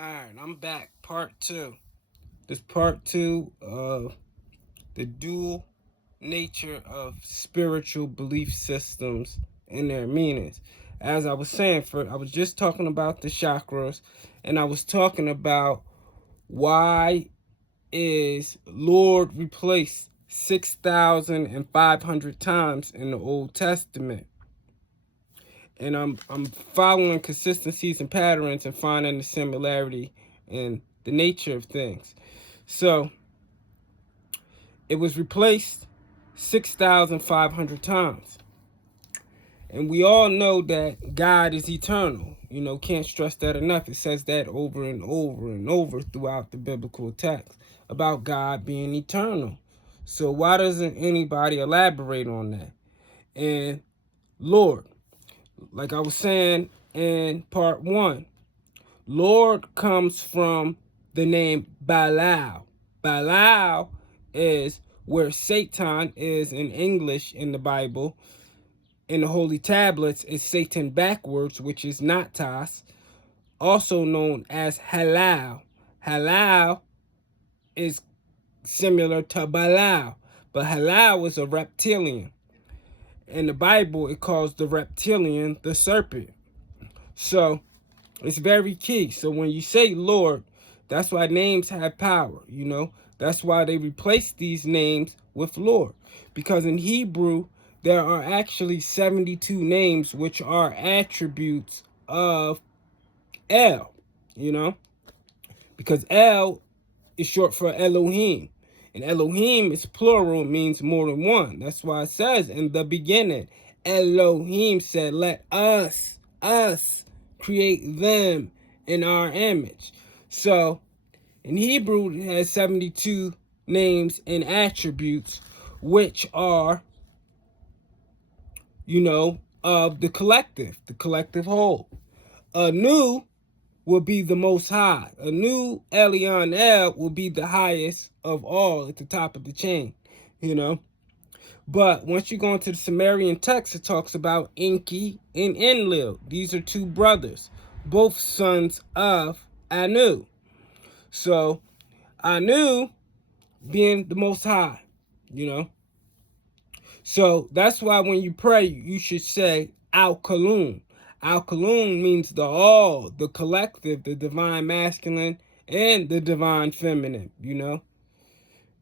Alright, I'm back. Part two. This part two of the dual nature of spiritual belief systems and their meanings. As I was saying, I was just talking about the chakras, and I was talking about why is Lord replaced 6,500 times in the Old Testament. And I'm following consistencies and patterns and finding the similarity in the nature of things. So it was replaced 6,500 times. And we all know that God is eternal. Can't stress that enough. It says that over and over and over throughout the biblical text about God being eternal. So why doesn't anybody elaborate on that? And Lord, like I was saying in part one, Lord comes from the name Belial. Belial is where Satan is in English in the Bible. In the Holy Tablets is Satan backwards, which is Natas, also known as Halal. Halal is similar to Belial, but Halal is a reptilian. In the Bible, it calls the reptilian the serpent. So it's very key. So when you say Lord, that's why names have power. That's why they replace these names with Lord. Because in Hebrew, there are actually 72 names which are attributes of El. Because El is short for Elohim. And Elohim is plural, means more than one. That's why it says in the beginning, Elohim said, let us create them in our image. So in Hebrew, it has 72 names and attributes, which are, of the collective whole. Anu will be the most high. Anu Elion El will be the highest of all at the top of the chain. But once you go into the Sumerian text, it talks about Enki and Enlil. These are two brothers, both sons of Anu. So Anu being the most high. So that's why when you pray, you should say Al-Kalun. Al-Kalun means the all, the collective, the divine masculine, and the divine feminine.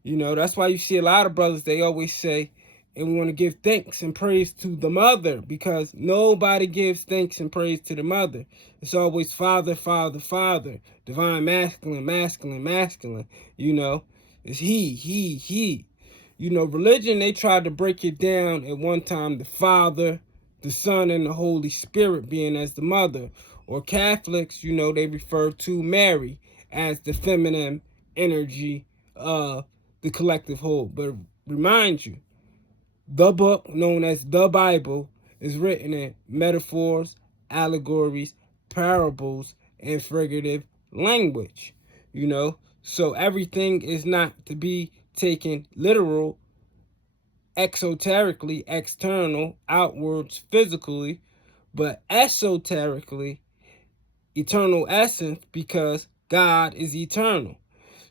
That's why you see a lot of brothers, they always say, and we want to give thanks and praise to the mother, because nobody gives thanks and praise to the mother. It's always Father, Father, Father, divine masculine, masculine, masculine. It's he. Religion, they tried to break it down at one time, the Father, the Son, and the Holy Spirit being as the mother. Or Catholics, they refer to Mary as the feminine energy of the collective whole. But remind you, the book known as the Bible is written in metaphors, allegories, parables, and figurative language. So everything is not to be taken literal, exoterically, external, outwards, physically, but esoterically, eternal essence, because God is eternal.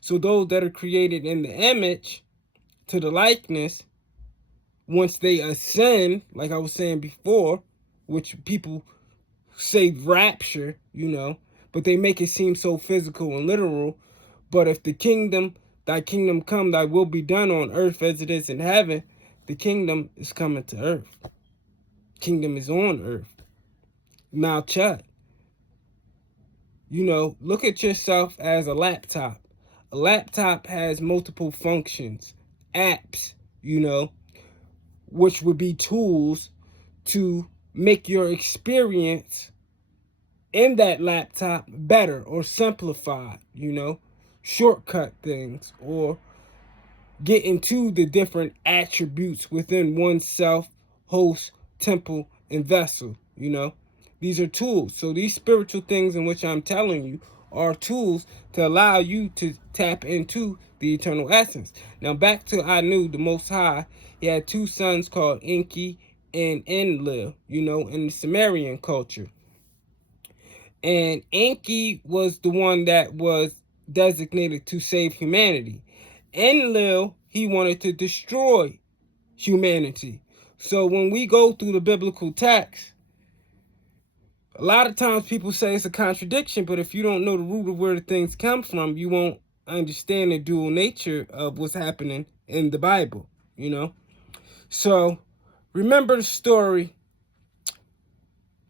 So those that are created in the image to the likeness, once they ascend, like I was saying before, which people say rapture, but they make it seem so physical and literal. But if thy kingdom come, thy will be done on earth as it is in heaven, the kingdom is coming to earth. Kingdom is on earth. Malchat. Look at yourself as a laptop. A laptop has multiple functions, apps, which would be tools to make your experience in that laptop better or simplified, shortcut things or get into the different attributes within oneself, host, temple, and vessel. These are tools. So these spiritual things in which I'm telling you are tools to allow you to tap into the eternal essence. Now back to Anu, the Most High. He had two sons called Enki and Enlil, in the Sumerian culture. And Enki was the one that was designated to save humanity. Enlil, he wanted to destroy humanity. So when we go through the biblical text, a lot of times people say it's a contradiction, but if you don't know the root of where the things come from, you won't understand the dual nature of what's happening in the Bible, you know? So remember the story.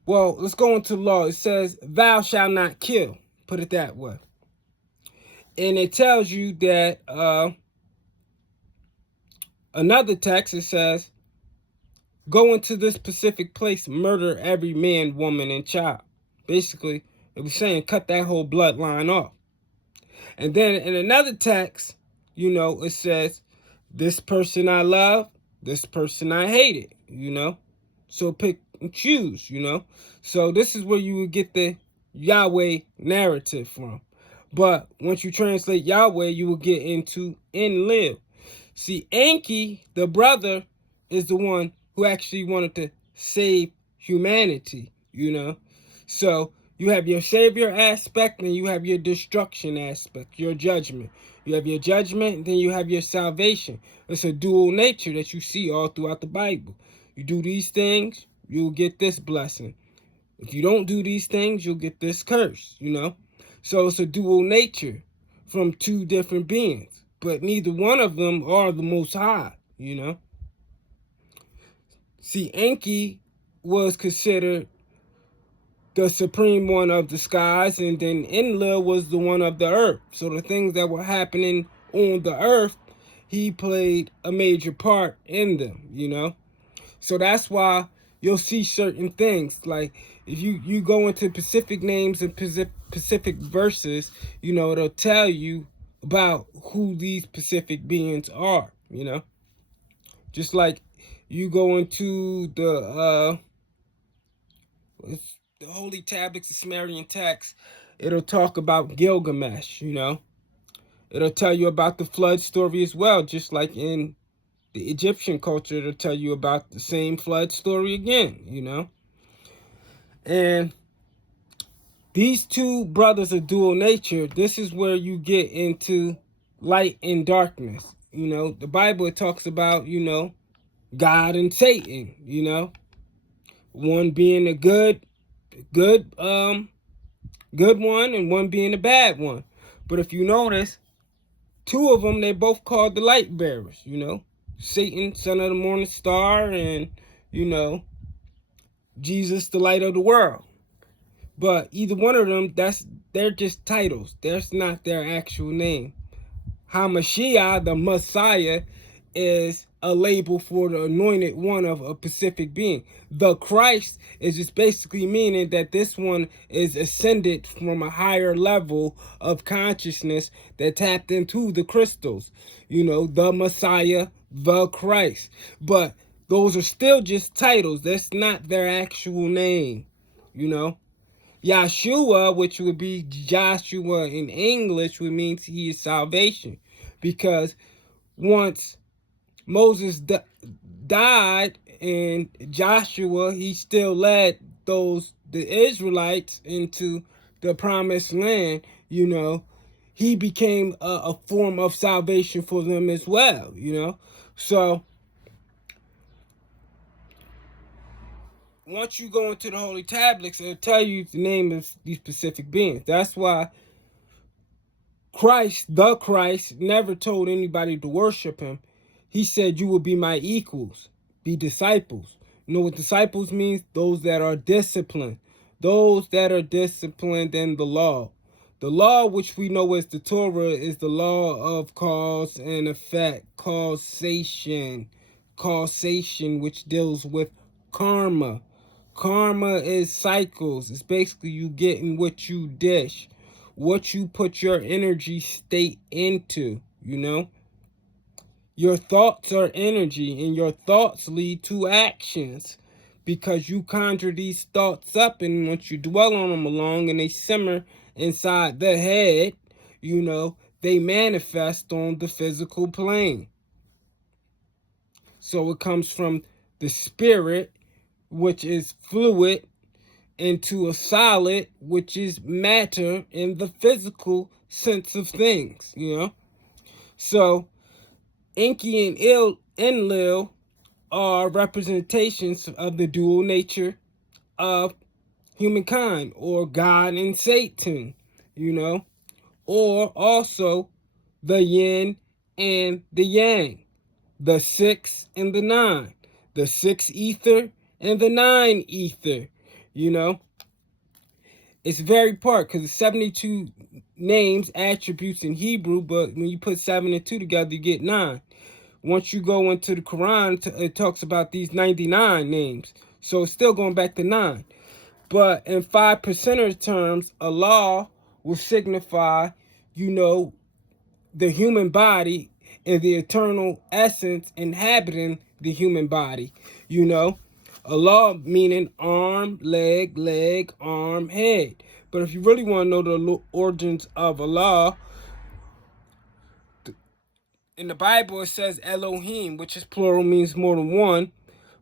Well, let's go into law. It says, thou shalt not kill. Put it that way. And it tells you that another text, it says, go into this specific place, murder every man, woman, and child. Basically, it was saying cut that whole bloodline off. And then in another text, you know, it says, this person I love, this person I hated, you know. So pick and choose, you know. So this is where you would get the Yahweh narrative from. But once you translate Yahweh, you will get into Enlil. See, Enki, the brother, is the one who actually wanted to save humanity, you know. So you have your savior aspect and you have your destruction aspect, your judgment. You have your judgment and then you have your salvation. It's a dual nature that you see all throughout the Bible. You do these things, you'll get this blessing. If you don't do these things, you'll get this curse, you know. So it's a dual nature from two different beings. But neither one of them are the Most High, you know. See, Enki was considered the supreme one of the skies, and then Enlil was the one of the earth. So the things that were happening on the earth, he played a major part in them, you know. So that's why you'll see certain things. Like if you go into Pacific names and Pacific verses, you know, it'll tell you about who these Pacific beings are, you know. Just like you go into the Holy Tablets, the Sumerian text, it'll talk about Gilgamesh, you know. It'll tell you about the flood story as well, just like in the Egyptian culture, it'll tell you about the same flood story again, you know. And these two brothers of dual nature, this is where you get into light and darkness. You know, the Bible, it talks about, you know, God and Satan, you know. One being a good one and one being a bad one. But if you notice, two of them, they both called the light bearers, you know. Satan, son of the morning star, and, you know, Jesus, the light of the world. But either one of them, they're just titles. That's not their actual name. Hamashiach, the Messiah, is a label for the anointed one of a specific being. The Christ is just basically meaning that this one is ascended from a higher level of consciousness that tapped into the crystals. You know, the Messiah, the Christ. But those are still just titles. That's not their actual name, you know. Yahshua, which would be Joshua in English, would mean he is salvation. Because once Moses died and Joshua, he still led the Israelites into the promised land, you know, he became a form of salvation for them as well, you know. So once you go into the Holy Tablets, it'll tell you the name of these specific beings. That's why Christ, the Christ, never told anybody to worship him. He said, you will be my equals, be disciples. You know what disciples means? Those that are disciplined. Those that are disciplined in the law. The law, which we know as the Torah, is the law of cause and effect, causation, which deals with karma. Karma is cycles. It's basically you getting what you dish, what you put your energy state into, you know. Your thoughts are energy, and your thoughts lead to actions because you conjure these thoughts up, and once you dwell on them along and they simmer inside the head, you know, they manifest on the physical plane. So it comes from the spirit, which is fluid, into a solid, which is matter in the physical sense of things, you know? So, Enki and Enlil are representations of the dual nature of humankind, or God and Satan, you know? Or also the yin and the yang, the 6 and the 9, the 6 ether and the 9 ether, you know? It's very part because it's 72 names, attributes in Hebrew, but when you put 7 and 2 together, you get 9. Once you go into the Quran, it talks about these 99 names. So it's still going back to 9. But in 5% terms, Allah will signify, you know, the human body and the eternal essence inhabiting the human body, you know. Allah meaning arm, leg, arm, head. But if you really want to know the origins of Allah, in the Bible it says Elohim, which is plural, means more than one.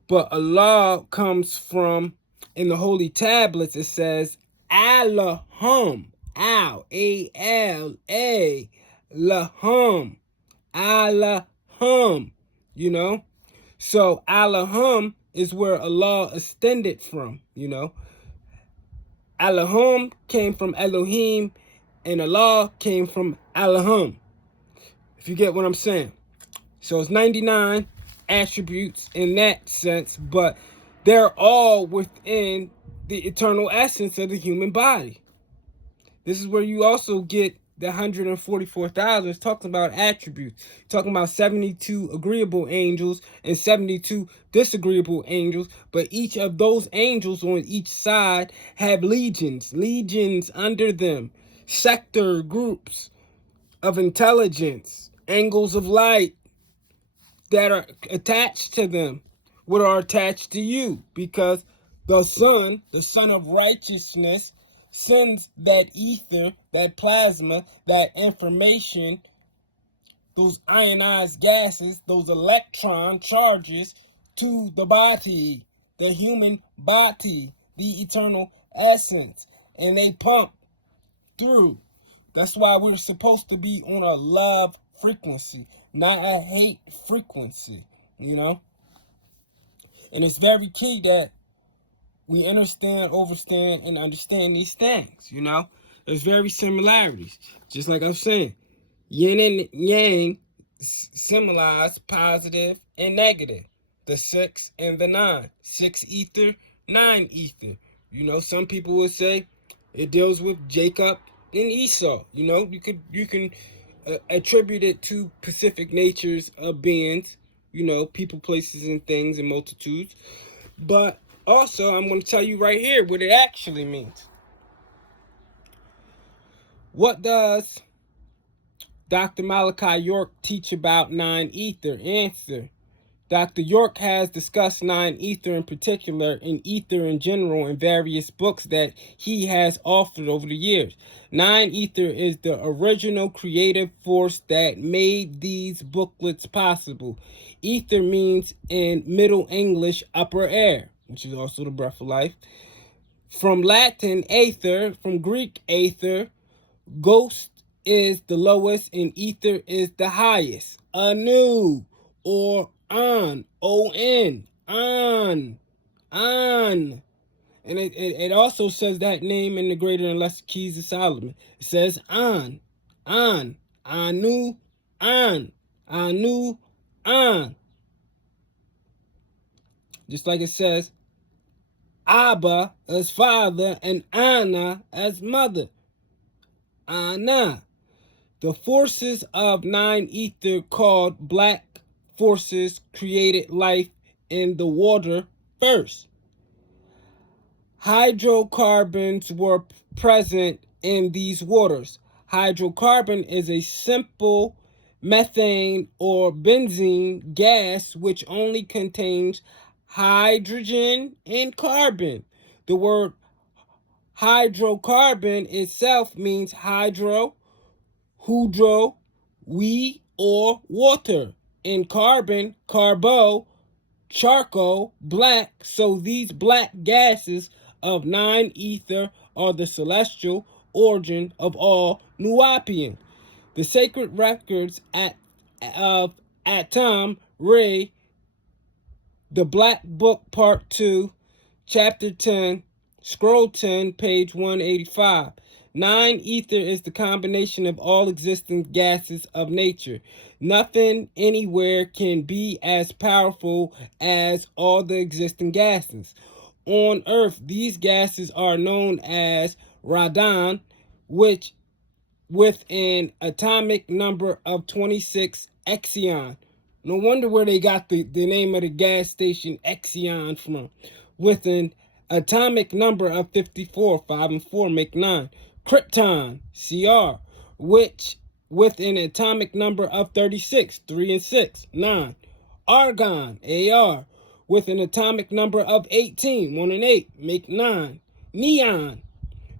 But Allah comes from, in the holy tablets, it says Allahum, Al, A-L-A, Lahum, Allahum, you know? So Allahum is where Allah extended from, you know? Allahum came from Elohim, and Allah came from Allahum, if you get what I'm saying. So it's 99 attributes in that sense, but they're all within the eternal essence of the human body. This is where you also get the 144,000. It's talking about attributes. Talking about 72 agreeable angels and 72 disagreeable angels, but each of those angels on each side have legions under them, sector groups of intelligence, angles of light that are attached to them, what are attached to you, because the son of righteousness, sends that ether, that plasma, that information, those ionized gases, those electron charges to the body, the human body, the eternal essence, and they pump through. That's why we're supposed to be on a love frequency, not a hate frequency, you know? And it's very key that we understand, overstand, and understand these things, you know? There's very similarities. Just like I'm saying, yin and yang symbolize positive and negative. The 6 and the 9. 6 ether, 9 ether. You know, some people would say it deals with Jacob and Esau. You know, you can attribute it to specific natures of beings, you know, people, places, and things, and multitudes. But also, I'm going to tell you right here what it actually means. What does Dr. Malachi York teach about 9 ether? Answer: Dr. York has discussed 9 ether in particular and ether in general in various books that he has authored over the years. 9 ether is the original creative force that made these booklets possible. Ether means in Middle English upper air, which is also the breath of life. From Latin aether, from Greek aether, ghost is the lowest and ether is the highest. Anu, or on, O-N, on. And it also says that name in the Greater and Lesser Keys of Solomon. It says on, Anu, on, Anu, on. Just like it says Abba as father and Anna as mother. Anna. The forces of 9 ether called black forces created life in the water first. Hydrocarbons were present in these waters. Hydrocarbon is a simple methane or benzene gas which only contains hydrogen and carbon. The word hydrocarbon itself means hydro, we, or water. In carbon, carbo, charcoal, black. So these black gases of 9 ether are the celestial origin of all Nuwapian. The sacred records of Atam Re, the Black Book, Part 2, Chapter 10, Scroll 10, page 185. 9 ether is the combination of all existing gases of nature. Nothing anywhere can be as powerful as all the existing gases. On Earth, these gases are known as radon, which with an atomic number of 26 Excion. No wonder where they got the name of the gas station Excion from. With an atomic number of 54, 5 and 4 make 9. Krypton, Cr, which with an atomic number of 36, 3 and 6, 9. Argon, Ar, with an atomic number of 18, 1 and 8, make 9. Neon,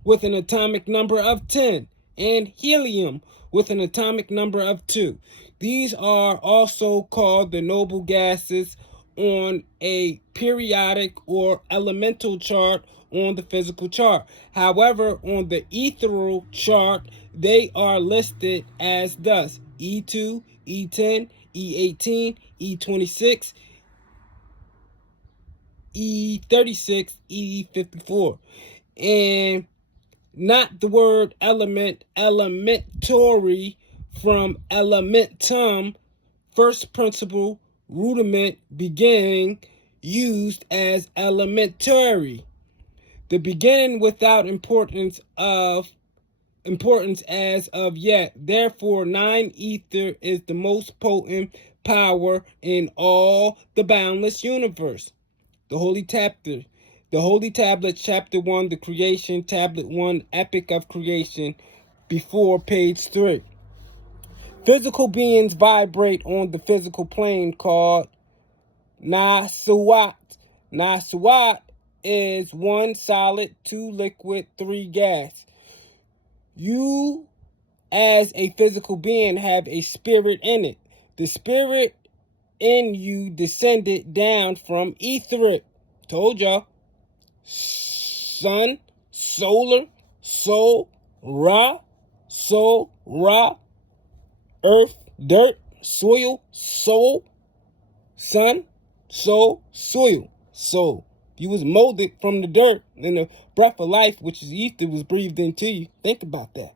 with an atomic number of 10, and helium, with an atomic number of 2. These are also called the noble gases on a periodic or elemental chart on the physical chart. However, on the ethereal chart, they are listed as thus: E2, E10, E18, E26, E36, E54. And not the word element, elementary, from elementum, first principle, rudiment, beginning, used as elementary. The beginning without importance as of yet. Therefore, 9 ether is the most potent power in all the boundless universe. The Holy Tablet, Chapter 1, The Creation, Tablet 1, Epic of Creation, before page 3. Physical beings vibrate on the physical plane called Nasuat. Nasuat is 1 solid, 2 liquid, 3 gas. You, as a physical being, have a spirit in it. The spirit in you descended down from etheric. Told y'all. Sun, solar, soul, ra, earth, dirt, soil, soul, sun, soul, soil, soul. You was molded from the dirt, and the breath of life, which is ether, was breathed into you. Think about that.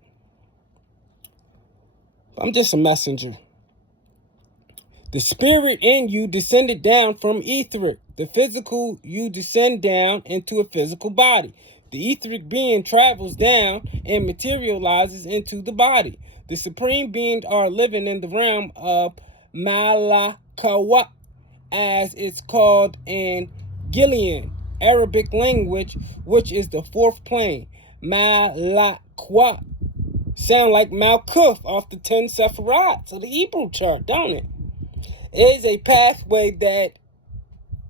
I'm just a messenger. The spirit in you descended down from etheric. The physical you descend down into a physical body. The etheric being travels down and materializes into the body. The supreme beings are living in the realm of Malakawa, as it's called in Gillian, Arabic language, which is the 4th plane. Malakwa. Sound like Malkuth off the 10 Sephiroth of the Hebrew chart, don't it? It is a pathway that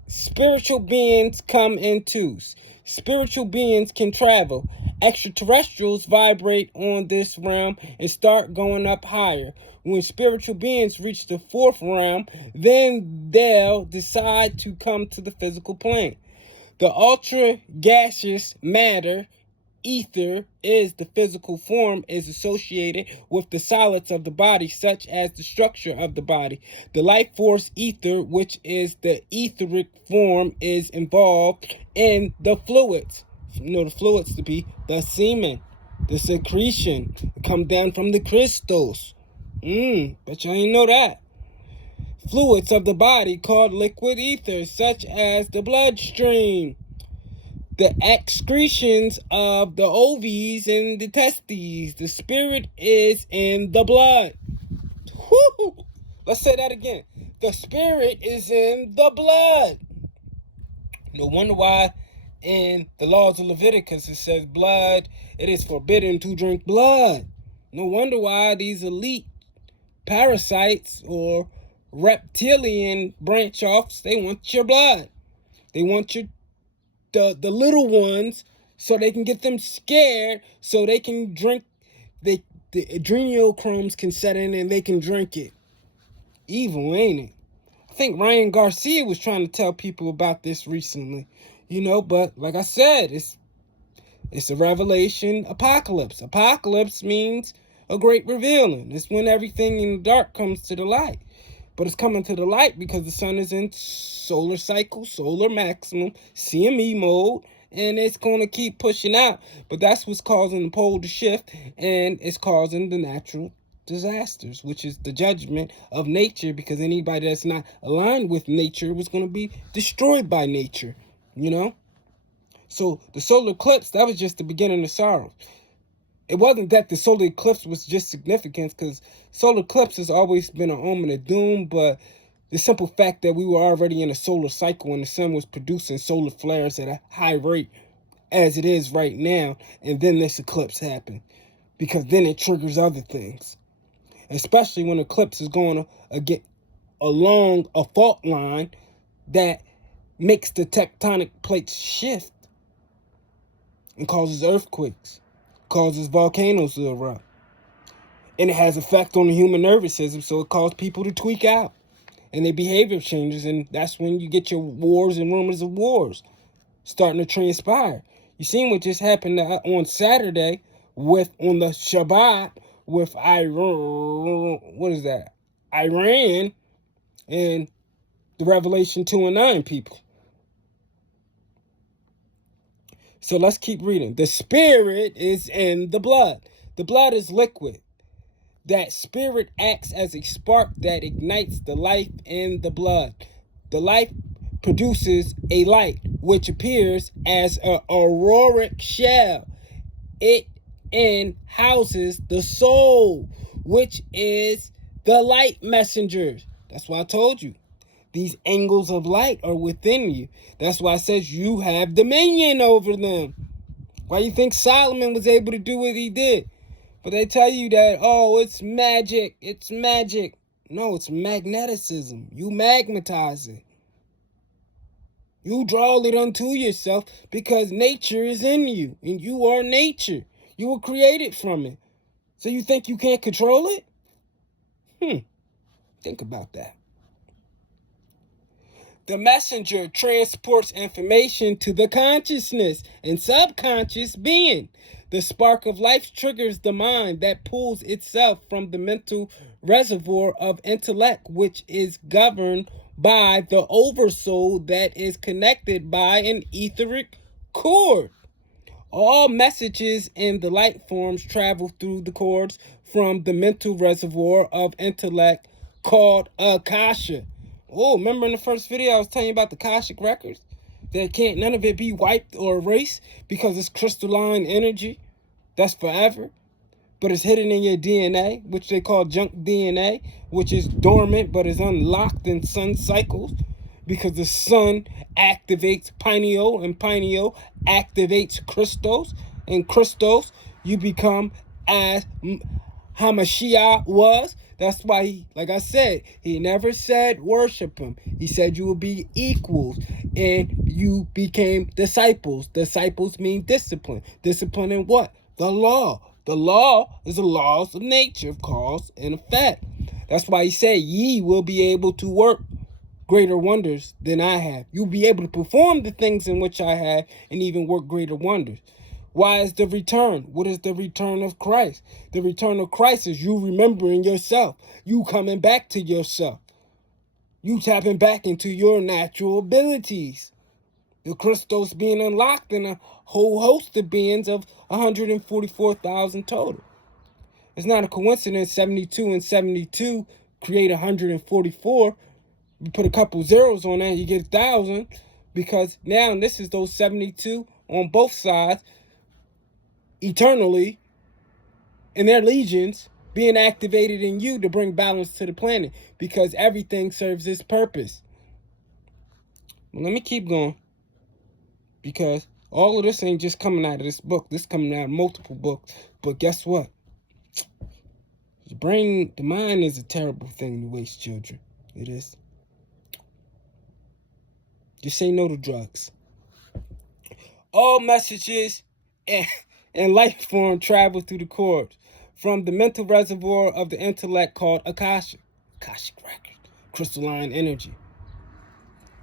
spiritual beings come into. Spiritual beings can travel. Extraterrestrials vibrate on this realm and start going up higher. When spiritual beings reach the 4th realm, then they'll decide to come to the physical plane. The ultra gaseous matter, ether, is the physical form, is associated with the solids of the body, such as the structure of the body. The life force ether, which is the etheric form, is involved in the fluids. You know the fluids to be the semen, the secretion, come down from the crystals. But you ain't know that. Fluids of the body called liquid ether, such as the bloodstream, the excretions of the ovaries and the testes. The spirit is in the blood. Woo! Let's say that again. The spirit is in the blood. No wonder why in the laws of Leviticus it says blood, it is forbidden to drink blood. No wonder why these elite parasites or reptilian branch offs, they want your blood. They want the little ones, so they can get them scared, so they can drink, the adrenochrome can set in and they can drink it. Evil, ain't it? I think Ryan Garcia was trying to tell people about this recently, but like I said, it's It's a revelation apocalypse. Apocalypse means a great revealing. It's when everything in the dark comes to the light. But it's coming to the light because the sun is in solar cycle, solar maximum, CME mode, and it's going to keep pushing out. But that's what's causing the pole to shift, and it's causing the natural disasters, which is the judgment of nature, because anybody that's not aligned with nature was going to be destroyed by nature, you know? So the solar eclipse, that was just the beginning of sorrow. It wasn't that the solar eclipse was just significant, because solar eclipse has always been an omen of doom, but the simple fact that we were already in a solar cycle and the sun was producing solar flares at a high rate as it is right now, and then this eclipse happened, because then it triggers other things, especially when eclipse is going to along a fault line that makes the tectonic plates shift and causes earthquakes, causes volcanoes to erupt. And it has effect on the human nervous system, so it causes people to tweak out. And their behavior changes, and that's when you get your wars and rumors of wars starting to transpire. You seen what just happened on Saturday on the Shabbat with Iran, Iran and the Revelation 2 and 9 people. So let's keep reading. The spirit is in the blood. The blood is liquid. That spirit acts as a spark that ignites the life in the blood. The life produces a light, which appears as an auroric shell. It houses the soul, which is the light messengers. That's why I told you. These angles of light are within you. That's why it says you have dominion over them. Why you think Solomon was able to do what he did? But they tell you that, oh, it's magic. It's magic. No, it's magneticism. You magnetize it. You draw it unto yourself because nature is in you. And you are nature. You were created from it. So you think you can't control it? Think about that. The messenger transports information to the consciousness and subconscious being. The spark of life triggers the mind that pulls itself from the mental reservoir of intellect, which is governed by the oversoul that is connected by an etheric cord. All messages in the light forms travel through the cords from the mental reservoir of intellect called Akasha. Oh, remember in the first video I was telling you about the Akashic records? That can't none of it be wiped or erased because it's crystalline energy. That's forever. But it's hidden in your DNA, which they call junk DNA, which is dormant but is unlocked in sun cycles because the sun activates pineal and pineal activates crystals. And crystals, you become as Hamashiach was. That's why, like I said, he never said worship him. He said you will be equals and you became disciples. Disciples mean discipline. Discipline in what? The law. The law is the laws of nature, of cause and effect. That's why he said ye will be able to work greater wonders than I have. You'll be able to perform the things in which I have and even work greater wonders. Why is the return? What is the return of Christ? The return of Christ is you remembering yourself. You coming back to yourself. You tapping back into your natural abilities. The crystals being unlocked in a whole host of beings of 144,000 total. It's not a coincidence 72 and 72 create 144. You put a couple zeros on that, you get 1,000. Because now this is those 72 on both sides eternally in their legions being activated in you to bring balance to the planet because everything serves its purpose. Well, let me keep going because all of this ain't just coming out of this book. This coming out of multiple books. But guess what? The mind is a terrible thing to waste, children. It is. Just say no to drugs. All messages and life form travel through the cords from the mental reservoir of the intellect called Akashic record, crystalline energy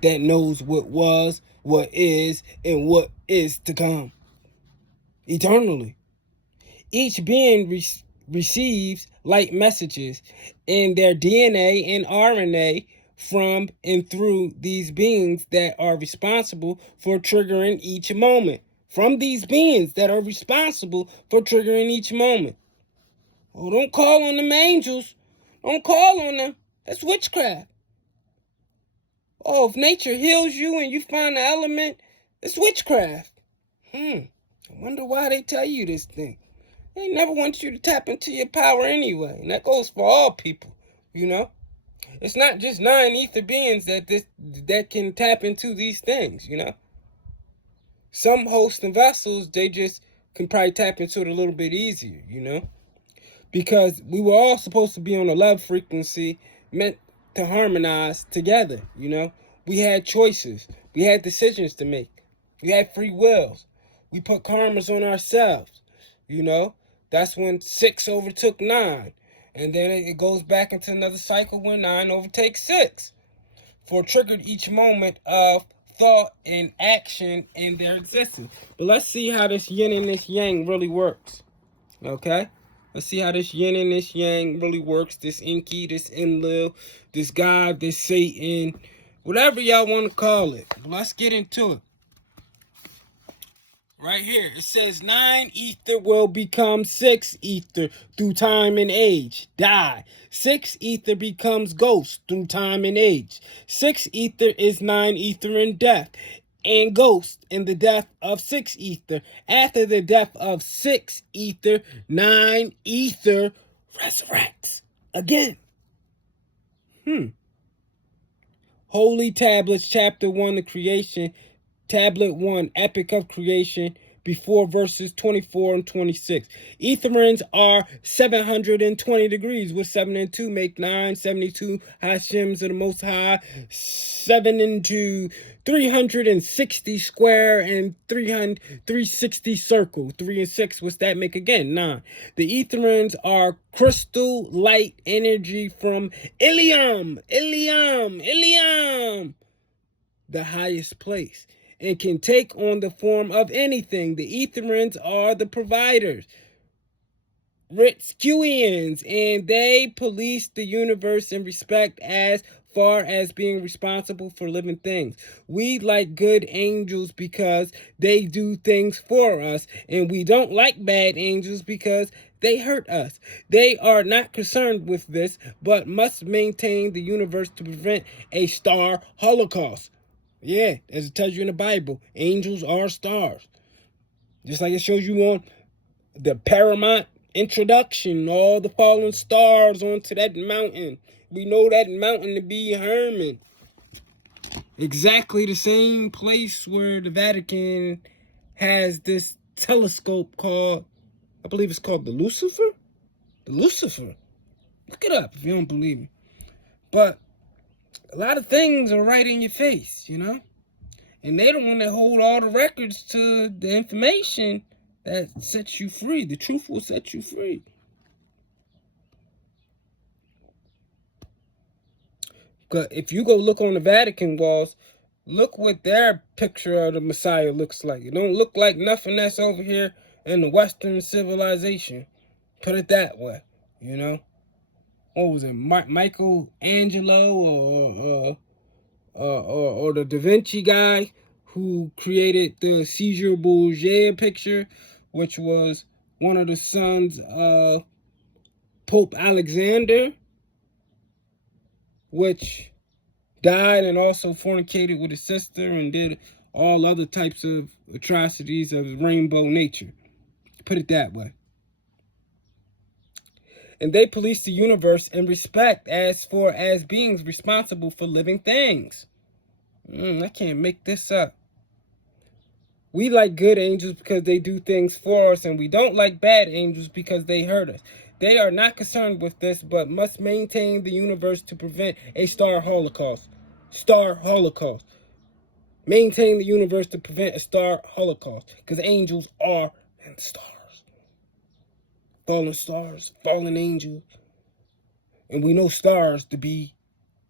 that knows what was, what is, and what is to come. eternally. Each being receives light messages in their DNA and RNA from and through these beings that are responsible for triggering each moment. From these beings that are responsible for triggering each moment. Oh, don't call on them angels. Don't call on them. That's witchcraft. Oh, if nature heals you and you find the element, it's witchcraft. I wonder why they tell you this thing. They never want you to tap into your power anyway. And that goes for all people, you know? It's not just 9 ether beings that can tap into these things, you know? Some hosts and vessels, they just can probably tap into it a little bit easier, you know? Because we were all supposed to be on a love frequency meant to harmonize together, you know? We had choices. We had decisions to make. We had free wills. We put karmas on ourselves, you know? That's when 6 overtook 9. And then it goes back into another cycle when 9 overtakes 6. For triggered each moment of thought and action in their existence. But let's see how this yin and this yang really works. Okay? Let's see how this yin and this yang really works. This Enki, this Enlil, this God, this Satan, whatever y'all want to call it. But let's get into it. Right here, it says 9 ether will become 6 ether through time and age. Die. 6 ether becomes ghost through time and age. 6 ether is 9 ether in death. And ghost in the death of 6 ether. After the death of 6 ether, 9 ether resurrects again. Holy Tablets, Chapter 1, the Creation. Tablet 1, Epic of Creation, before verses 24 and 26. Etherans are 720 degrees, with 7 and 2 make 9, 72 Hashems of the Most High, 7 and 2, 360 square, and 360 circle. 3 and 6, what's that make again? 9. The Etherans are crystal light energy from Ilium, the highest place, and can take on the form of anything. The Etherans are the providers, Ritzcuians, and they police the universe in respect as far as being responsible for living things. We like good angels because they do things for us, and we don't like bad angels because they hurt us. They are not concerned with this, but must maintain the universe to prevent a star holocaust. Yeah, as it tells you in the Bible, angels are stars. Just like it shows you on the paramount introduction, all the fallen stars onto that mountain. We know that mountain to be Hermon. Exactly the same place where the Vatican has this telescope called, I believe it's called the Lucifer? The Lucifer. Look it up if you don't believe me. But a lot of things are right in your face, you know? And they don't want to hold all the records to the information that sets you free. The truth will set you free. Because if you go look on the Vatican walls, look what their picture of the Messiah looks like. It don't look like nothing that's over here in the Western civilization. Put it that way, you know? What was it, Michelangelo or the Da Vinci guy who created the Caesar Borgia picture, which was one of the sons of Pope Alexander, which died and also fornicated with his sister and did all other types of atrocities of rainbow nature. Put it that way. And they police the universe in respect as beings responsible for living things. I can't make this up. We like good angels because they do things for us, and we don't like bad angels because they hurt us. They are not concerned with this, but must maintain the universe to prevent a star holocaust. Star holocaust. Maintain the universe to prevent a star holocaust, because angels are in stars. Stars, fallen angels. And we know stars to be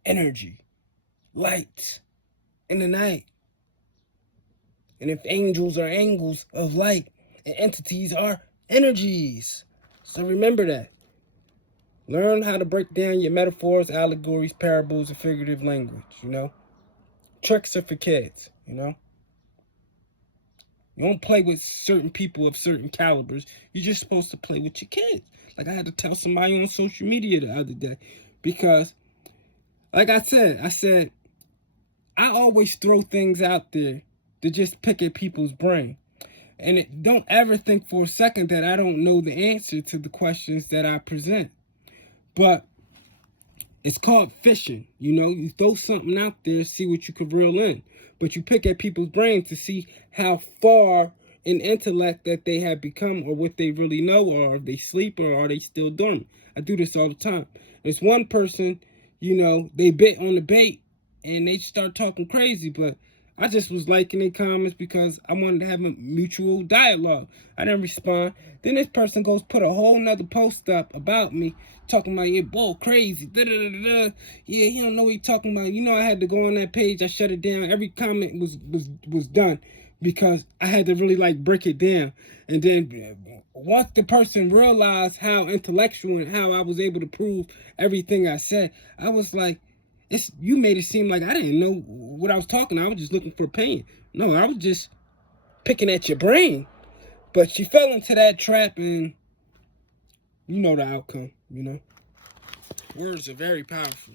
energy, light in the night. And if angels are angels of light and entities are energies. So remember that. Learn how to break down your metaphors, allegories, parables, and figurative language, you know. Tricks are for kids, you know. You don't play with certain people of certain calibers. You're just supposed to play with your kids. Like I had to tell somebody on social media the other day. Because, like I said, I always throw things out there to just pick at people's brain. And don't ever think for a second that I don't know the answer to the questions that I present. But it's called fishing. You know, you throw something out there, see what you can reel in. But you pick at people's brains to see how far in intellect that they have become, or what they really know, or if they sleep, or are they still dormant. I do this all the time. There's one person, you know, they bit on the bait and they start talking crazy, but I just was liking their comments because I wanted to have a mutual dialogue. I didn't respond. Then this person goes put a whole nother post up about me, talking about your bull crazy. Da-da-da-da-da. Yeah, he don't know what he talking about. You know, I had to go on that page. I shut it down. Every comment was done because I had to really like break it down. And then once the person realized how intellectual and how I was able to prove everything I said, I was like, you made it seem like I didn't know what I was talking. I was just looking for opinion. No, I was just picking at your brain. But she fell into that trap, and you know the outcome, you know. Words are very powerful.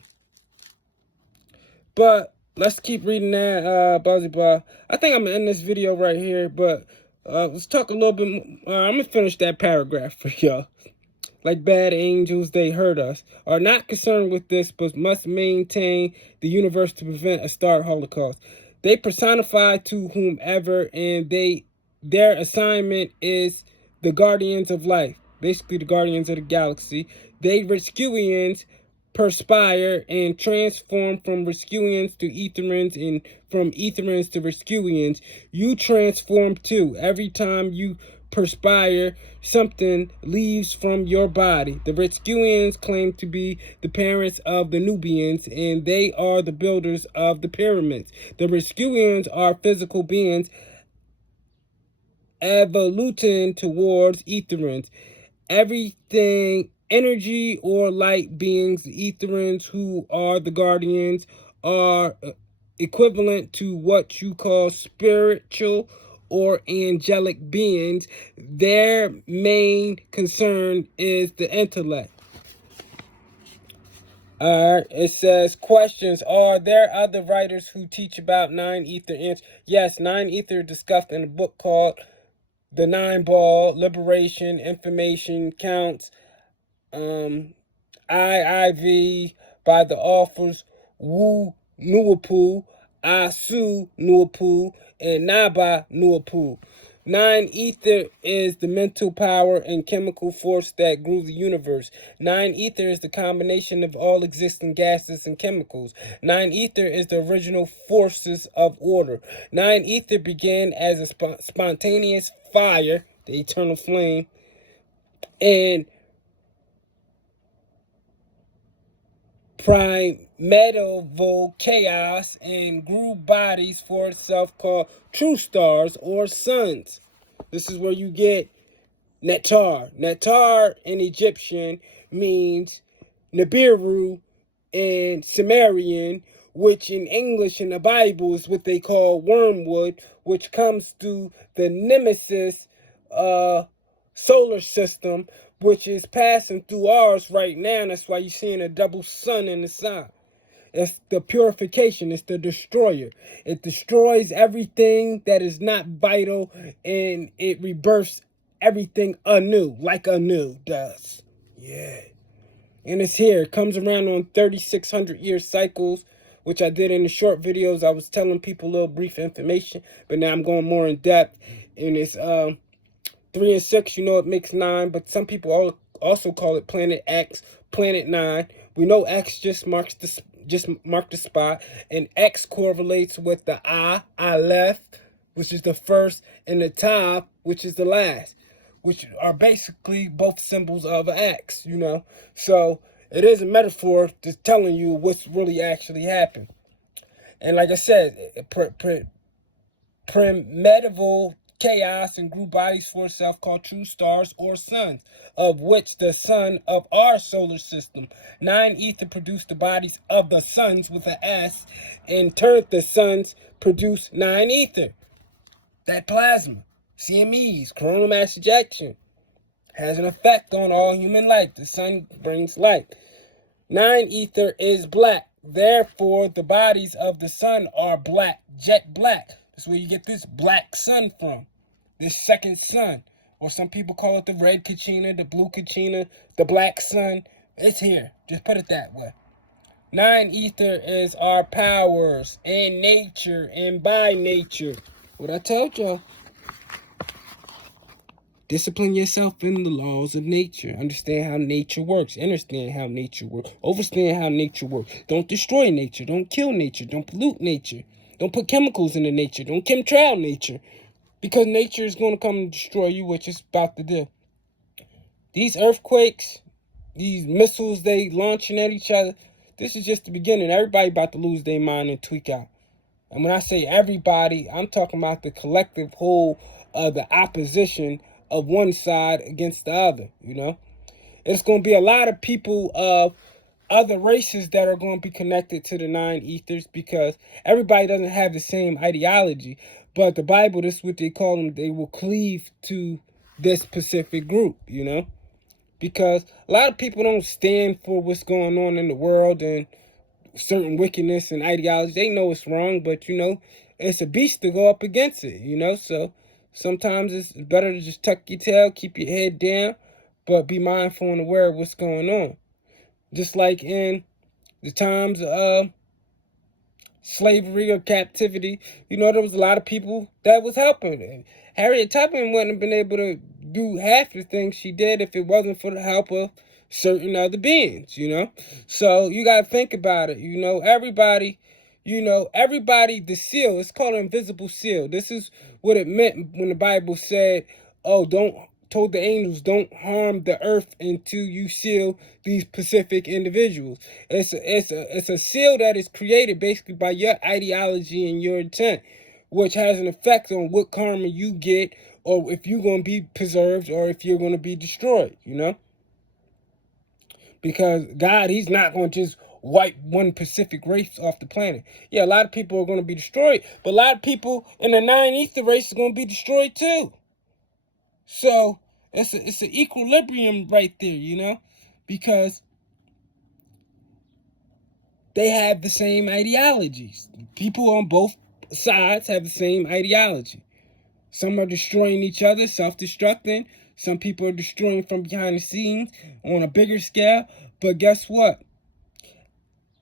But let's keep reading that, Buzzy Blah. I think I'm going to end this video right here, but let's talk a little bit more. I'm going to finish that paragraph for y'all. Like bad angels, they hurt us, are not concerned with this, but must maintain the universe to prevent a star holocaust. They personify to whomever, and their assignment is the guardians of life, basically the guardians of the galaxy. They rescuians perspire and transform from rescuians to etherans, and from etherans to rescuians. You transform too. Every time you perspire, something leaves from your body. The Rescuians claim to be the parents of the Nubians, and they are the builders of the pyramids. The Rescuians are physical beings evoluting towards etherans. Everything, energy or light beings, the etherans, who are the guardians, are equivalent to what you call spiritual or angelic beings. Their main concern is the intellect. Alright, it says, questions. Are there other writers who teach about 9 ether ants? Yes, 9 ether discussed in a book called The 9 Ball, Liberation, Information, Counts, IIV, by the authors Wu Nuapu, Asu Nuapu, and Naba Nuapu. 9 ether is the mental power and chemical force that grew the universe. 9 ether is the combination of all existing gases and chemicals. 9 ether is the original forces of order. 9 ether began as a spontaneous fire, the eternal flame, and primeval chaos, and grew bodies for itself called true stars or suns. This is where you get Netar. Netar in Egyptian means Nibiru in Sumerian, which in English in the Bible is what they call wormwood, which comes through the Nemesis solar system, which is passing through ours right now. That's why you're seeing a double sun in the sun. It's the purification. It's the destroyer. It destroys everything that is not vital, and it rebirths everything anew, like anew does. Yeah. And it's here. It comes around on 3,600 year cycles, which I did in the short videos. I was telling people a little brief information, but now I'm going more in depth. And it's 3 and 6, you know, it makes 9, but some people also call it Planet X, Planet 9. We know X just marked the spot, and X correlates with the I left, which is the first, and the Tav, which is the last, which are basically both symbols of an X, you know. So it is a metaphor just telling you what's really actually happened. And like I said, primeval chaos and grew bodies for itself called true stars or suns, of which the sun of our solar system, 9 ether, produced the bodies of the suns with an S. In turn, the suns produce 9 ether. That plasma, CMEs, coronal mass ejection, has an effect on all human life. The sun brings light. 9 ether is black. Therefore, the bodies of the sun are black, jet black. That's where you get this black sun from. This second sun. Or some people call it the red Kachina, the blue Kachina, the black sun. It's here. Just put it that way. 9 ether is our powers in nature and by nature. What I told y'all. Discipline yourself in the laws of nature. Understand how nature works. Understand how nature works. Understand how nature works. Don't destroy nature. Don't kill nature. Don't pollute nature. Don't put chemicals into nature. Don't chemtrail nature. Because nature is going to come and destroy you, which it's about to do. These earthquakes, these missiles they launching at each other, this is just the beginning. Everybody about to lose their mind and tweak out. And when I say everybody, I'm talking about the collective whole of the opposition of one side against the other, you know. It's going to be a lot of people of other races that are going to be connected to the 9 ethers because everybody doesn't have the same ideology. But the Bible, this is what they call them, they will cleave to this specific group, you know. Because a lot of people don't stand for what's going on in the world and certain wickedness and ideology. They know it's wrong, but, you know, it's a beast to go up against it, you know. So sometimes it's better to just tuck your tail, keep your head down, but be mindful and aware of what's going on. Just like in the times of slavery or captivity, you know, there was a lot of people that was helping. And Harriet Tubman wouldn't have been able to do half the things she did if it wasn't for the help of certain other beings, you know. So you got to think about it. You know, everybody, the seal, it's called an invisible seal. This is what it meant when the Bible said, oh, told the angels, don't harm the earth until you seal these specific individuals. It's a seal that is created basically by your ideology and your intent, which has an effect on what karma you get, or if you're going to be preserved or if you're going to be destroyed, you know. Because God, he's not going to just wipe one Pacific race off the planet. Yeah, a lot of people are going to be destroyed, but a lot of people in the 9 ether race are going to be destroyed too. So it's an equilibrium right there, you know, because they have the same ideologies. People on both sides have the same ideology. Some are destroying each other, self-destructing. Some people are destroying from behind the scenes on a bigger scale. But guess what?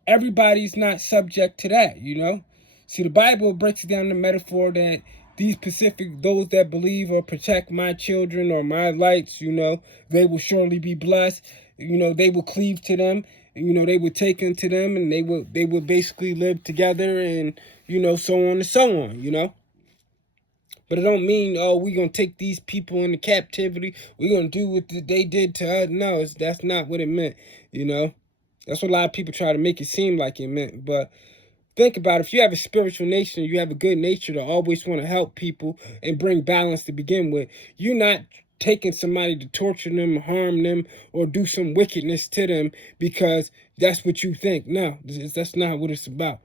Everybody's not subject to that, you know. See, the Bible breaks down the metaphor that those that believe or protect my children or my lights, you know, they will surely be blessed. You know, they will cleave to them. You know, they will take unto them, and they will basically live together, and, you know, so on and so on, you know. But it don't mean, oh, we're going to take these people into captivity. We're going to do what they did to us. No, that's not what it meant, you know. That's what a lot of people try to make it seem like it meant. But think about it. If you have a spiritual nature, you have a good nature to always want to help people and bring balance to begin with. You're not taking somebody to torture them, harm them, or do some wickedness to them because that's what you think. No, that's not what it's about.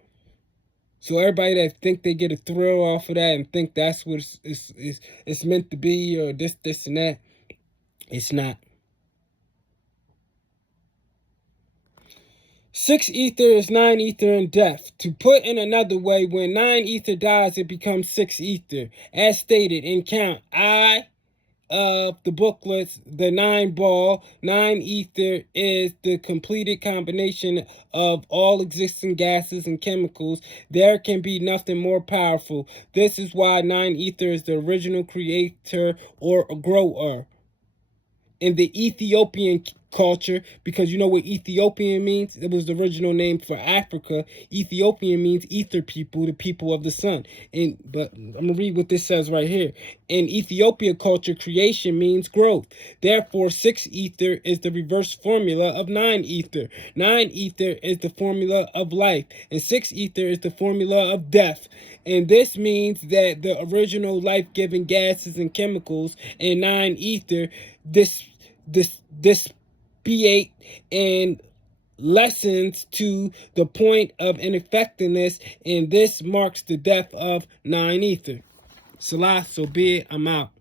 So everybody that think they get a thrill off of that and think that's what it's meant to be, or this and that, it's not. 6 ether is 9 ether in death. To put in another way, when 9 ether dies, it becomes 6 ether. As stated in count I of the booklets, the 9 ball, 9 ether is the completed combination of all existing gases and chemicals. There can be nothing more powerful. This is why 9 ether is the original creator or grower. In the Ethiopian culture, because you know what Ethiopian means? It was the original name for Africa. Ethiopian means ether people, the people of the sun. But I'm gonna read what this says right here. In Ethiopia culture, creation means growth. Therefore, 6 ether is the reverse formula of 9 ether. 9 ether is the formula of life, and 6 ether is the formula of death. And this means that the original life-giving gases and chemicals in 9 ether dissipate and lessens to the point of ineffectiveness, and this marks the death of 9 ether. Salah, so be it. I'm out.